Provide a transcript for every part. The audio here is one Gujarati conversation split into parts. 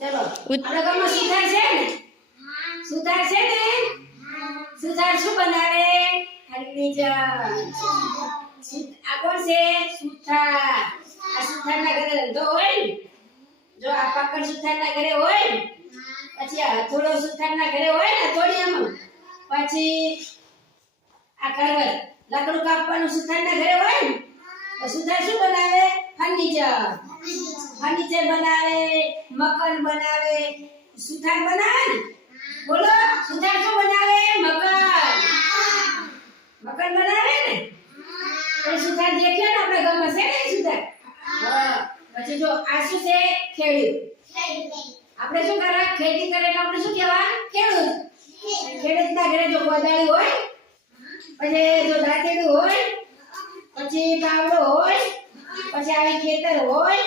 ચલો આપણા ગામમાં સુથાર છે ને? સુથાર છે ને? સુથાર શું બનાવે? ફર્નિચર. આ કોણ છે? સુથાર. આ સુથારના ઘરે ધંધો હોય ને, જો આ પાકડ સુથારના ઘરે હોય ને, પછી આ હથોડો સુથારના ઘરે હોય ને, હથોડિયામાં, પછી આ કરવત લાકડું કાપવાનું સુથારના ઘરે હોય ને, તો સુથાર શું બનાવે? ફર્નિચર. ફર્નિચર બનાવે, મકાન બનાવે. સુથાર બનાવે ને? બોલો, સુથાર શું બનાવે? મકાન. મકાન બનાવે ને? તો સુથાર દેખ્યો ને આપણા ગામમાં છે ને સુથાર? હા. પછી જો આ શું છે? ખેડૂત. આપણે શું કરે? ખેતી કરે એટલે આપણે શું કહેવાય? ખેડૂત. ખેડૂતના ઘરે જો કોદાળી હોય, પછી જો દાંતેડું હોય, પછી પાવડો હોય, પછી આવી ખેતર હોય,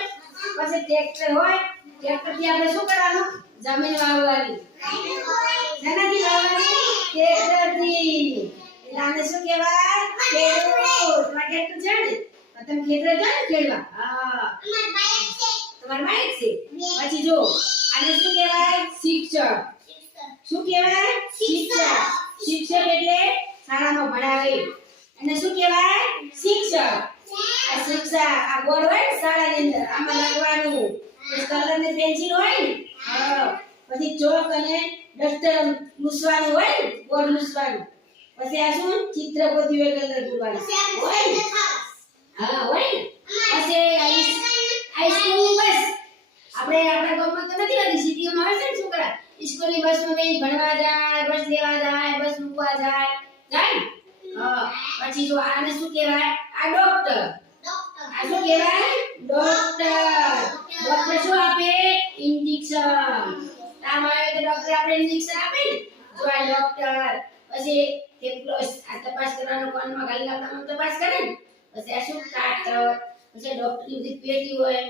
પછી ટ્રેક્ટર હોય. ટ્રેક્ટર થી આપણે શું કરવાનું? જમીન વાવવાની. શેનાથી વાવવાની? ટ્રેક્ટર થી. એટલે આને શું કહેવાય? ખેડૂત. તમારે ટ્રેક્ટર છે ને? તમે ખેતર જાઓ ને ખેડવા. હા. તમારી બાઈક છે. પછી જો આને શું કહેવાય? શિક્ષક. શું કહેવાય? શિક્ષક. શિક્ષક એટલે શાળામાં ભણાવે. અને શું કહેવાય? શિક્ષક. આ શિક્ષા આ બોર્ડ હોય ને શાળાની અંદર, આમાં લખવાનું. કલર ને પેન્સિલ હોય ને, હા. પછી ચોક અને ડસ્ટર મૂસવાનું હોય ને, બોર્ડ મૂસવાનું. પછી આ શું? ચિત્ર કોતી હોય, કલર પૂરવાનું હોય ને. હા હોય ને. પછી હાઈસ્કૂલની બસ. આપણે આપણા ગામમાં તો નથી હોતી, સિટીમાં હોય છે ને છોકરા. સ્કૂલની બસમાં બેસી ભણવા જાય, બસ લેવા જાય, બસ મૂકવા જાય. જાય ને? હા. પછી જો આને શું કહેવાય? આ ડોક્ટર. આ શું કહેવાય? ડોક્ટર. ડોક્ટર શું આપે? ઇન્જેક્શન. તાવ આવે તો ડોક્ટર આપણે ઇન્જેક્શન આપે ને? જો આ ડોક્ટર. પછી આ તપાસ કરવાનો કાનમાં ગલ્લામાં તપાસ કરે ને? પછી આ શું? કાતર. પછી ડોક્ટરની બધી પેટી હોય.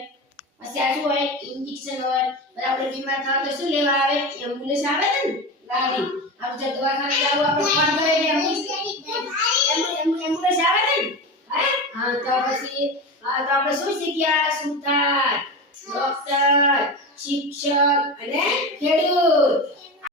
પછી આ શું હોય? ઇન્જેક્શન હોય. આપણે બીમાર થાવ તો શું લેવા આવે? એમ્બ્યુલન્સ આવે ને? ગાડી. આપણે જો દવાખાને જવું આપણે ફોન કરે એટલે એમ્બ્યુલન્સ આવે ને? હા તો પછી તો આપણે શું શીખ્યા? સુથાર, ડોક્ટર, શિક્ષક અને ખેડૂત.